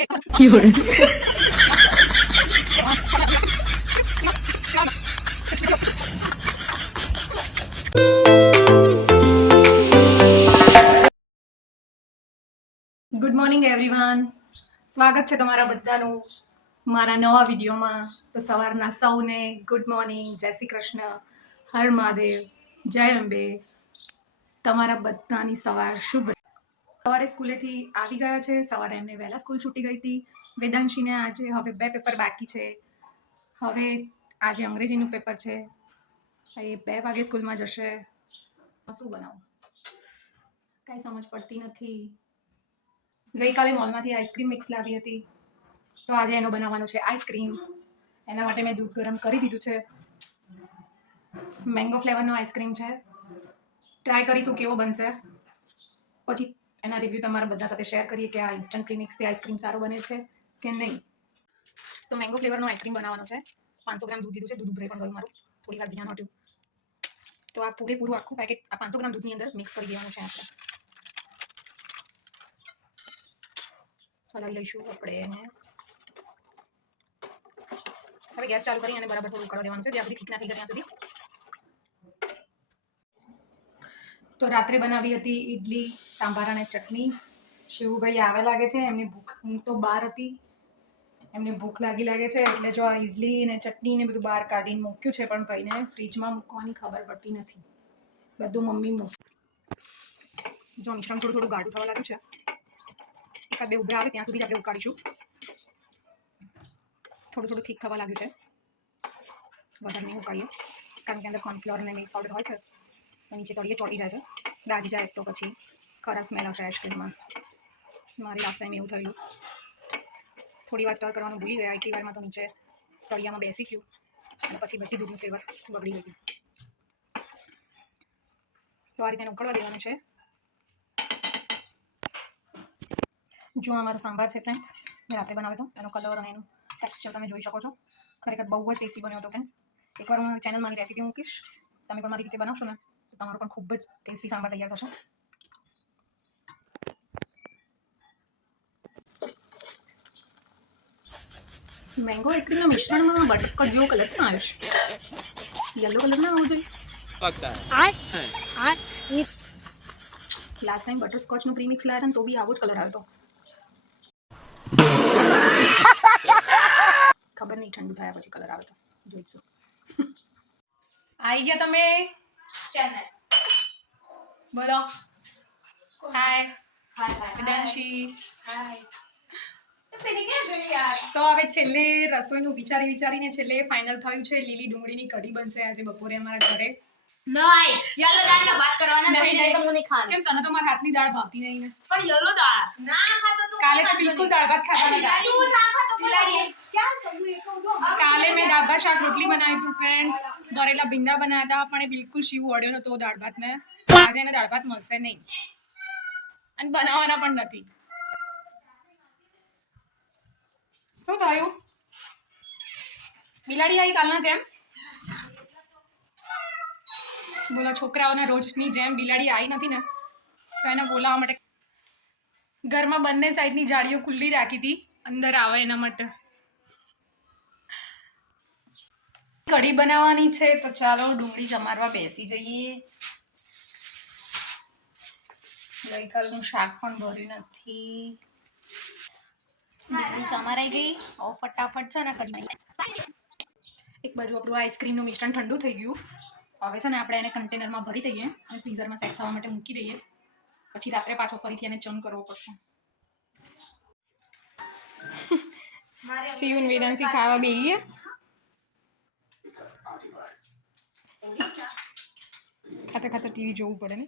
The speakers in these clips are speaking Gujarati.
，ગુડ મોર્નિંગ એવરીવન સ્વાગત છે તમારા બધાનું મારા નવા વિડીયોમાં. તો સવારના સૌને ગુડ મોર્નિંગ જય શ્રી કૃષ્ણ. હર મહાદેવ. જય અંબે. તમારા બધાની સવાર શુભ સવારે સ્કૂલેથી આવી ગયા છે. સવારે એમને વહેલા સ્કૂલ છૂટી ગઈ હતી. વેદાંશીને આજે હવે બે પેપર બાકી છે. હવે આજે અંગ્રેજીનું પેપર છે. એ બે વાગે સ્કૂલમાં જશે. શું બનાવું? કાંઈ સમજ પડતી નથી. ગઈકાલે મોલમાંથી આઈસ્ક્રીમ મિક્સ લાવી હતી. તો આજે એનો બનાવવાનો છે આઈસ્ક્રીમ. એના માટે મેં દૂધ ગરમ કરી દીધું છે. મેંગો ફ્લેવરનો આઈસ્ક્રીમ છે. ટ્રાય કરીશું કેવો બનશે. પછી એના રિવ્યૂ તમારા બધા સાથે શેર કરીએ કે આ ઇન્સ્ટન્ટ પ્રીમિક્સથી આઈસ્ક્રીમ સારો બને છે કે નહીં? તો મેંગો ફ્લેવરનો આઈસ્ક્રીમ બનાવવાનો છે. પાંચસો ગ્રામ દૂધ લીધું છે, દૂધ ઉભરાઈ પણ ગયું મારું. થોડી વાર ધ્યાન હટ્યું. તો આ પૂરેપૂરું આખું પેકેટ આ પાંચસો ગ્રામ દૂધની અંદર મિક્સ કરી દેવાનું છે આપણે. હલાવી લઈશું આપણે એને. હવે ગેસ ચાલુ કરી અને બરાબર થોડું કરવા દેવાનું છે. જ્યાં સુધી ઠીક ના થઈ જાય ત્યાં સુધી. તો રાત્રે બનાવી હતી ઈડલી, સાંભાર અને ચટણી. શિવુભાઈ આવે લાગે છે, એમની ભૂખ, હું તો બહાર હતી. એમને ભૂખ લાગી લાગે છે, એટલે જો આ ઇડલી ને ચટણી ને બધું બહાર કાઢીને મૂક્યું છે, પણ ભાઈને ફ્રીજમાં મૂકવાની ખબર પડતી નથી. બધું મમ્મી મૂક જો મિશ્રણ થોડું થોડું ગાઢું થવા લાગ્યું છે. એકાદ બે ઉભરા આવે, ત્યાં સુધી આપણે ઉકાળીશું. થોડું થોડું ઠીક થવા લાગ્યું છે. વધારે નહીં ઉકાળીએ, કારણ કે અંદર કોર્નફ્લોર અને મિલ્ક પાવડર હોય છે. નીચે તળીએ ચોટી જાય છે દાજી જાય તો પછી ખરાબ સ્મેલ આવશે આઈસ્ક્રીમમાં મારી લાસ્ટ ટાઈમ એવું થયેલું. થોડી વાર સ્ટર કરવાનું ભૂલી ગયા, એટલી વારમાં તો નીચે તળિયામાં બેસી ગયું. અને પછી બધી દૂધનું ફ્લેવર બગડી ગયું. તો આ રીતે ઉકળવા દેવાનું છે. જો આ મારો સાંભાર છે ફ્રેન્ડ્સ મેં રાત્રે બનાવ્યો હતો. એનો કલર અને એનું ટેક્સચર તમે જોઈ શકો છો. ખરેખર બહુ જ ટેસ્ટી બન્યો હતો ફ્રેન્ડ્સ એકવાર હું ચેનલ મારી રેસીપી મૂકીશ. તમે પણ મારી રીતે બનાવશો ને તમારો પણ ખૂબ જ ટેસ્ટી સાંભાર તૈયાર થશે. મેંગો આઈસ્ક્રીમના મિશ્રણમાં બટરસ્કોચ જેવો કલર કેમ આવ્યો છે? યલો કલર ના આવવો જોઈએ. લાસ્ટ ટાઈમ બટરસ્કોચનું પ્રીમિક્સ લાવ્યા હતા ને તો બી આવો જ કલર આવ્યો હતો ખબર નહીં ઠંડુ થયા પછી કલર આવે તો. જોઈશું. આવી ગયા તમે. ચેન્નઈ બોલો. હાય વિદાંશી તો હવે છેલ્લે રસોઈનું વિચારી વિચારીને છેલ્લે ફાઇનલ થયું છે. લીલી ડુંગળીની કઢી બનશે આજે બપોરે અમારા ઘરે. નહીં. યલો દાળ ને ભાત કરવાના નહીં, નહીં નહીં. તો હું નહીં કેમ તને તો મારા હાથની દાળ ભાવતી નહીં ને? પણ યલો દાળ. ના ખાતો તું કાલે તો બિલકુલ દાળ ભાત ખાતા નતા તું ના ખાતો બિલાડી. ક્યાં સમૂહ એ કહું કાલે મેં દાળ ભાત શાક રોટલી બનાવ્યું હતું ફ્રેન્ડ્સ ભરેલા ભીંડા બનાવ્યા હતા પણ એ બિલકુલ શીવ ઓડ્યો નતો દાળ ભાતને. આજે એને દાળ ભાત મળશે નહીં. અને બનાવવાના પણ નથી. શું થયું? બિલાડી આવી કાલના જેમ? બોલો, છોકરાઓને રોજની જેમ બિલાડી આવી નથી ને તો એને બોલાવવા માટે ઘરમાં બંને સાઈડની જાળીઓ ખુલ્લી રાખી હતી, અંદર આવે એના માટે. કઢી બનાવવાની છે, તો ચાલો ડુંગળી જમારવા બેસી જઈએ. ગઈકાલનું શાક પણ ભર્યું નથી. ડુંગળી સમારાઈ ગઈ. ઓ ફટાફટ છે ને કઢી. એક બાજુ આપણું આઈસ્ક્રીમનું મિશ્રણ ઠંડુ થઈ ગયું. હવે છે ને આપણે એને કન્ટેનરમાં ભરી દઈએ અને ફ્રીઝરમાં સેટ થવા માટે મૂકી દઈએ. પછી રાત્રે પાછો ફરીથી એને ચમ કરવો પડશે. શિવન વેદાંશી ખાવા બેહીએ. ખાતે ખાતે ટીવી જોવું પડે ને?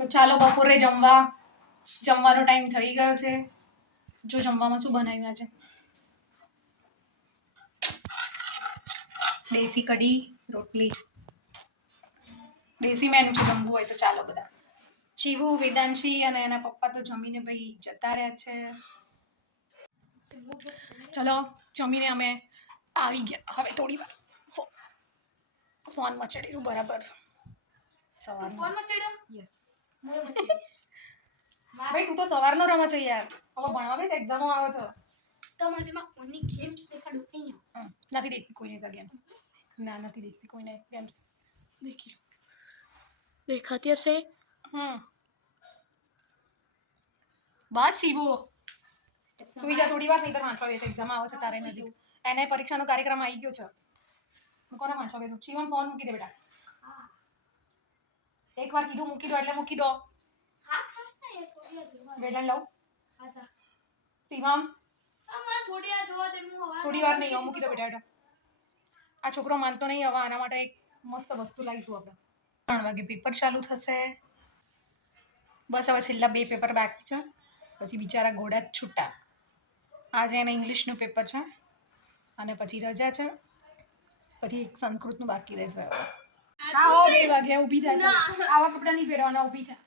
તો ચાલો બપોરે જમવા જમવાનો ટાઈમ થઈ ગયો છે. જો જમવામાં શું બનાવ્યું આજે? દેશી કઢી રોટલી. દેશી મેનુ છે જમવું હોય તો ચાલો બધા. શિવુ વેદાંશી અને એના પપ્પા તો જમીને ભાઈ જતા રહ્યા છે. ચલો જમીને અમે આવી ગયા. હવે થોડી વાર ફોન ફોન મચાડીશું બરાબર. સવારનો ફોનમાં ચડ્યો યસ ભાઈ તું તો સવારનો રમે છે યાર. હવે ભણવા બેસ એક્ઝામો આવે છે. તમારે માં કોની ગેમ્સ દેખાડો અહીંયા નથી દેખતી કોઈને તાર ગેમ્સ ના નથી દેખતી કોઈને ગેમ્સ દેખી દેખાતી હશે? હમ. બસ શિવો સુઈ જા થોડી વાર નહીં તો વાંચવા બેસ એક્ઝામ આવે છે તારે નજીક. એને પરીક્ષાનો કાર્યક્રમ આવી ગયો છે. હું કોને વાંચવા બેસું શિવમ ફોન મૂકી દે બેટા. એક વાર કીધું મૂકી દો એટલે મૂકી દો હા ખા ને એ થોડી વાર જોવા દે. વેલણ લઉં મને થોડી વાર જોવા દે હું હવા થોડી વાર નહીં મૂકી દો બેટા બેટા. આ છોકરો માનતો નહીં હવે આના માટે એક મસ્ત વસ્તુ લાવીશું આપણે. ત્રણ વાગે પેપર ચાલુ થશે. બસ હવે છેલ્લા બે પેપર બાકી છે. પછી બિચારા ઘોડા જ છૂટા. આજે એને ઇંગ્લિશનું પેપર છે. અને પછી રજા છે. પછી એક સંસ્કૃતનું બાકી રહેશે હવે. હા બે ઊભી થાય આવા કપડાં નહીં પહેરવાના ઊભી થાય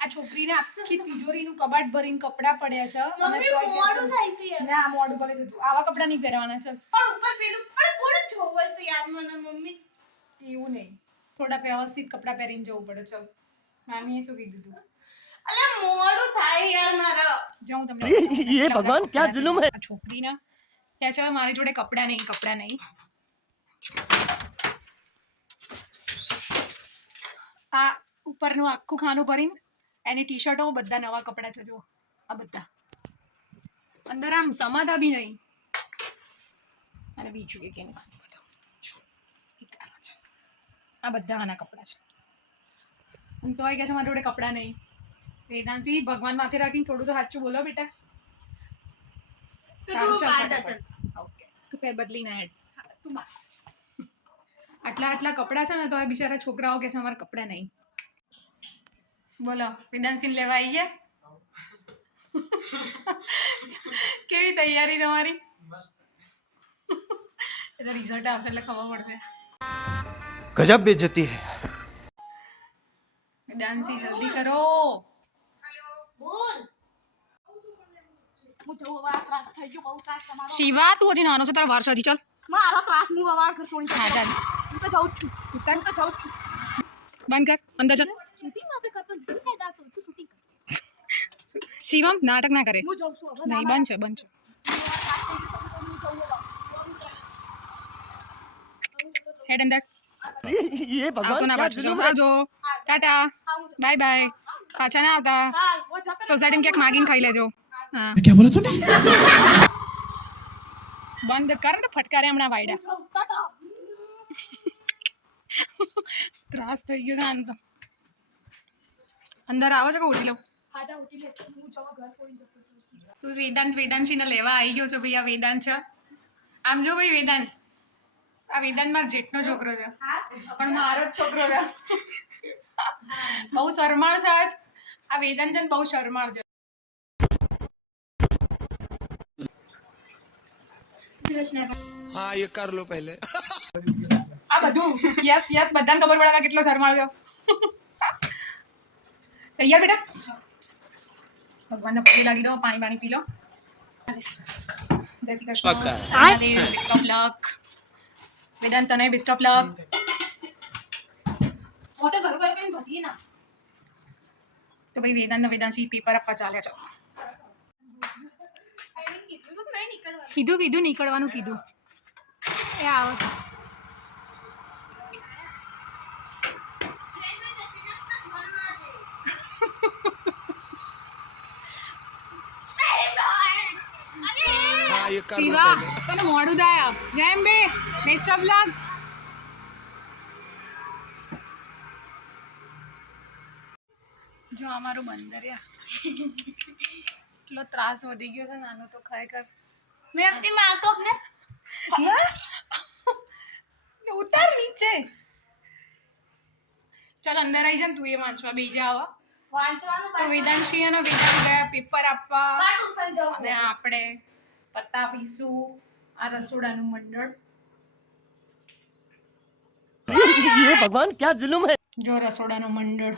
આ છોકરીને આખી તિજોરીનું કબાટ ભરીને કપડાં પડ્યા છે. મમ્મી મોડું થાય છે ના મોડું પડે દીધું આવા કપડાં નહીં પહેરવાના છે. પણ ઉપર પહેરું પણ કોણ જોવે છે યાર મને મમ્મી? એવું નહીં. થોડા વ્યવસ્થિત કપડાં પહેરીને જવું પડે છે મામીએ શું કીધું હતું અલ્યા મોડું થાય યાર મારા. જાઉં તમને એ ભગવાન ક્યાં જુલુમ હે? છોકરીના ત્યાં છે મારી જોડે કપડાં નહીં કપડાં નહીં. આ ઉપરનું આખું ખાનું ભરીને એની ટી શર્ટો બધા નવા કપડાં છે જો આ બધા. અંદર આમ સમાતા બી નહીં. અને બીજું કે છે. આ બધા આના કપડાં છે. અને તોય કે છે મારી જોડે કપડાં નહીં. વેદાંશી ભગવાન માથે રાખીને થોડું તો સાચું બોલો બેટા. સારું, તું ચાલ. ઓકે. તું હેડ. તું આટલા આટલા કપડાં છે ને તો એ બિચારા છોકરાઓ કે છે અમારા કપડાં નહીં. બોલો વિધાનસિંહ લેવા આવી ગયા? કેવી તૈયારી તમારી? એ તો રિઝલ્ટ આવશે એટલે ખબર પડશે. ગજબ બેજતી હે. વિધાનસિંહ જલ્દી કરો. બોલ શિવા તું હજી નાનો છે તારા વારસો હજી ચાલ. મારો ત્રાસ હું હવા ઘર છોડી હા ચાલ. હું તો જાઉં છું. દુકાન તો જાઉં છું. બંધ કર અંદર ચાલ. શૂટિંગમાં આપણે કરતો ગુનેગાર તો શૂટિંગ કર શિવમ નાટક ના કરે. હું જોઉં છું નહીં બંધ છે બંધ છે. હેડ એન્ડ ધેટ એ ભગવાન ક્યાં જુલુમ આવજો ટાટા. બાય બાય પાછા ના આવતા. સોસાયટી ક્યાંક માગીને ખાઈ લેજો. હા. ક્યાં બોલો તું બંધ કર ને ફટકારે હમણાં વાયડા. ત્રાસ થઈ ગયો આને તો. અંદર આવો છો કે ઉઠી લઉં? તું વેદાંત વેદાંશીને લેવા આવી ગયો છો ભાઈ આ વેદાંત છે? આમ જો ભાઈ વેદાંત. આ વેદાંત મારો જેઠનો છોકરો છે. પણ મારો જ છોકરો છે. બહુ શરમાળ છે આ વેદાંત બહુ શરમાળ છે. હા એ કર લો પહેલે. આ બધું. યસ યસ બધાને ખબર પડે કેટલો શરમાળ છે. તૈયાર બેટા? ભગવાનને પગે લાગી દો પાણી પાણી પી લો. Jai Shri Krishna. Best of luck Vedant તને બેસ્ટ ઓફ લક મોટો ઘર પર કઈ ભગી ના. તો ભાઈ વેદાંત વેદાંશી પેપર આપવા ચાલે છે. કીધું કીધું નીકળવાનું કીધું. એ આવે. શિવા તને મોડું થાય જેમ બે. બેસ્ટ ઓફ લક જો અમારો બંદરિયા એટલો ત્રાસ વધી ગયો છે નાનો તો ખરેખર. મેં આપની માં તો આપને ઉતાર નીચે. ચાલ અંદર આવી જા તું એ વાંચવા બીજા આવા વાંચવાનું તો વેદાંશી અને વેદાંત ગયા પેપર આપવા. અને આપણે પતાવીશું આ રસોડાનું મંડળ ये भगवान क्या जुल्म है જો રસોડાનું મંડળ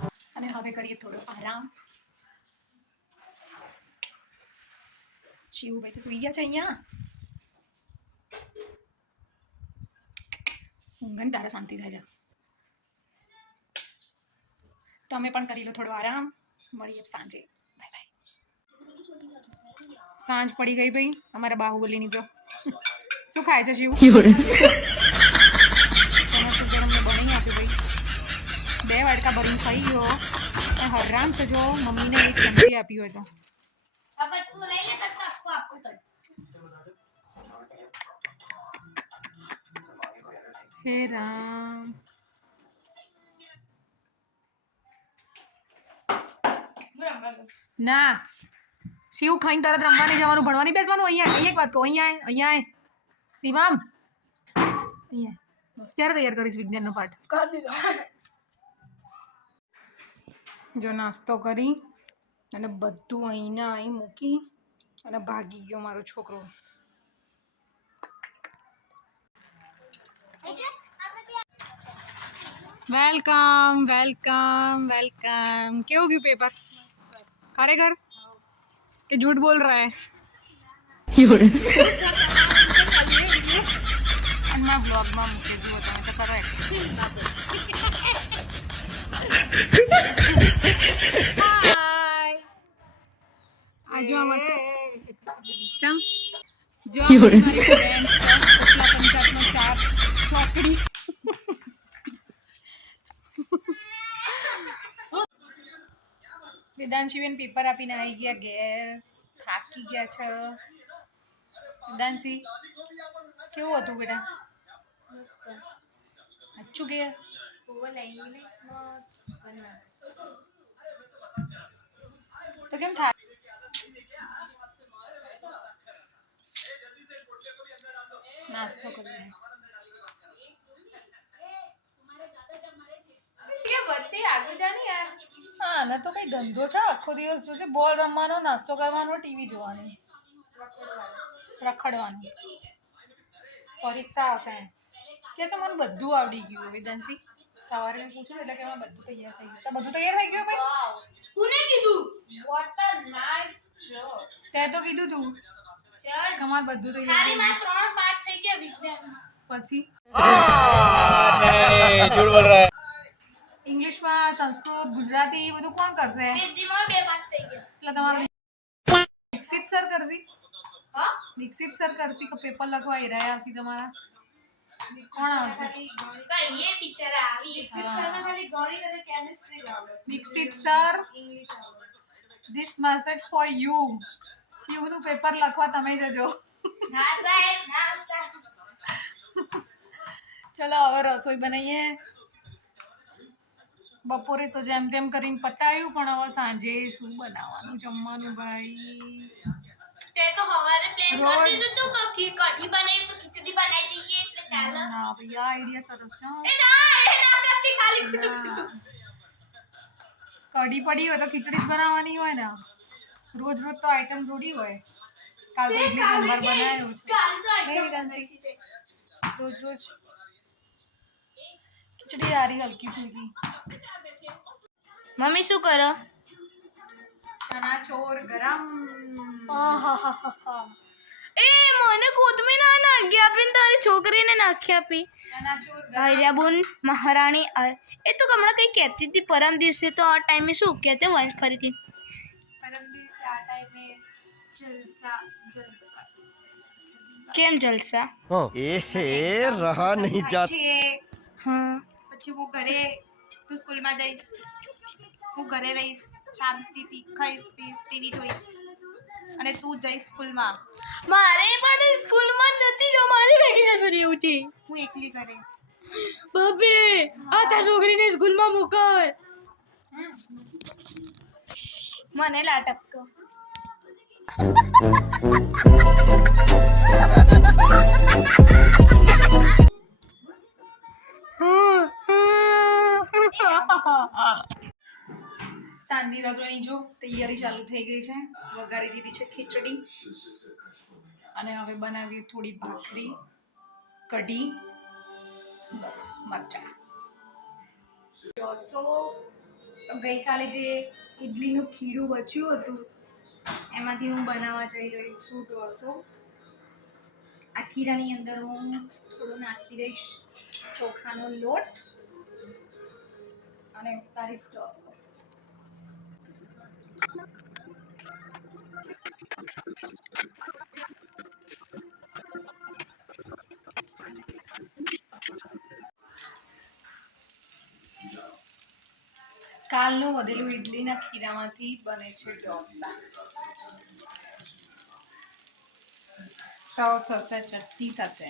હવે કરીએ થોડો આરામ. શિવભાઈ તો સુઈ ગયા છે અહીંયા. ઊંઘન તારા શાંતિ થાય છે. તમે પણ કરી લો થોડો આરામ. મળીએ સાંજે. Bye bye. સાંજ પડી ગઈ ભાઈ. અમારા બાહુબલી જો. શું ખાય છે શિવ ગરમ બનાવી આપ્યું ભાઈ. બે વાડકા ભરીને થઈ ગયો હરામ છે જો મમ્મીને એક ચમચી આપી હોય તો હવે તું લઈ લે તો આખું આપું સર હે રામ ના શિવ ખાઈને તરત રમવા નહીં જવાનું ભણવા નહીં બેસવાનું અહીંયા અહીંયા એક વાત કહું અહીંયા આય, અહીંયા આય. શિવમ અહીંયા આય. ક્યારે તૈયાર કરીશ વિજ્ઞાનનો પાઠ जो नास्तो करी अने बधु अहींना अहीं मूकी अने भागी गयो मारो छोकरो वेलकम वेलकम वेलकम केव गयो पेपर करे कर के झूठ बोल रहा है मैं ब्लॉग में मुझे जो बताया था करेक्ट આ જો અમાર ચમ. જો આ બધી મારી friends છે ઉપલા પંચાયતનો ચાર ચોકડી. વેદાંશીબેન પેપર આપીને આવી ગયા ઘેર થાકી ગયા છે. વેદાંશી કેવું હતું બેટા? સાચું કે તો કેમ થાય નાસ્તો કરી હા ને તો કઈ ધંધો છે આખો દિવસ જોશે બોલ રમવાનો નાસ્તો કરવાનો ટીવી જોવાની રખડવાનું પરીક્ષા આવશે એમ. કે છે મને બધું આવડી ગયું વેદાંશી સવારે મેં પૂછ્યું એટલે કે એમાં બધું તૈયાર થઈ ગયું તો બધું તૈયાર થઈ ગયું ભાઈ કોને કીધું વોટ અ નાઇસ શોટ તે તો કીધું તું ચાલ કમાલ બધું તૈયાર તારી માં ત્રણ પાર્ટ થઈ ગયા વિજ્ઞાન પછી નહીં ઝૂઠ બોલ રહા ઇંગ્લિશ માં સંસ્કૃત ગુજરાતી બધું કોણ કરશે હિન્દીમાં બે પાર્ટ થઈ ગયા એટલે તમારા દીક્ષિત સર કરશે હા દીક્ષિત સર કરશે કે પેપર લખવા રહ્યા છે તમારા કોણ આવશે? કઈ એ બિચારા આવી હા. ખાલી ગણિત અને કેમિસ્ટ્રી આવડે દીક્ષિત સર ઇંગ્લિશ આવડે ધીસ મેસેજ ફોર યુ શિવનું પેપર લખવા તમે જજો. ના સાહેબ ના ચલો હવે રસોઈ બનાવીએ. બપોરે તો જેમ તેમ કરીને પતાવ્યું પણ હવે સાંજે શું બનાવવાનું જમવાનું ભાઈ? તે તો હવારે પ્લાન કરી દીધું તો કે કઢી બનાવી તો ખીચડી બનાવી દઈએ. એટલે ચાલે ના ભાઈ આ આઈડિયા સરસ છે હો. એ ના એ ના કરતી ખાલી ખોટું ના. કીધું કઢી પડી હોય તો ખીચડી જ બનાવવાની હોય ને રોજ રોજ તો આઈટમ થોડી હોય કાલ તો ઇડલી સંભાર બનાવ્યો છે કાલ તો કઈ આઈટમ વિધાનસી? બનાવી દે. રોજ રોજ ખીચડી સારી હલકી ફુલકી મમ્મી શું કરો ચના ચોર ગરમ એ મને કોથમી ના નાખી આપી તારી છોકરીને નાખી આપી. હૈરાબુન મહારાણી એ તો હમણાં કંઈ કહેતી હતી પરમ દિવસે તો આ ટાઈમે શું કહેતે વંશ ફરીથી. કેમ જલસા? એ હે રહા નહીં જાત. હા. પછી હું ઘરે તું સ્કૂલમાં જઈશ. હું ઘરે રહીશ શાંતિથી ખાઈશ પીશ ટીવી જોઈશ. અને તું જઈ સ્કૂલમાં. મારે પણ સ્કૂલમાં નથી જો મારી વેકેશન પર એવું છે. હું એકલી કરે. બબે આ તા છોકરીને સ્કૂલમાં મોકલ મને લાટપકો સાંજની રસોઈની જો તૈયારી ચાલુ થઈ ગઈ છે. વઘારી દીધી છે ખીચડી. અને હવે બનાવીએ થોડી ભાખરી, કઢી. બસ, મરચા. તો ગઈકાલે જે ઇડલીનું ખીરું બચ્યું હતું, એમાંથી હું બનાવવા જઈ રહી છું ઢોસો. આ ખીરાની અંદર હું થોડું નાખી દઈશ ચોખાનો લોટ અને ઉતારીશ ઢોસો. કાલનું વધેલું ઇડલીના ખીરામાંથી બને છે ઢોસા સૌ થશે ચટણી સાથે.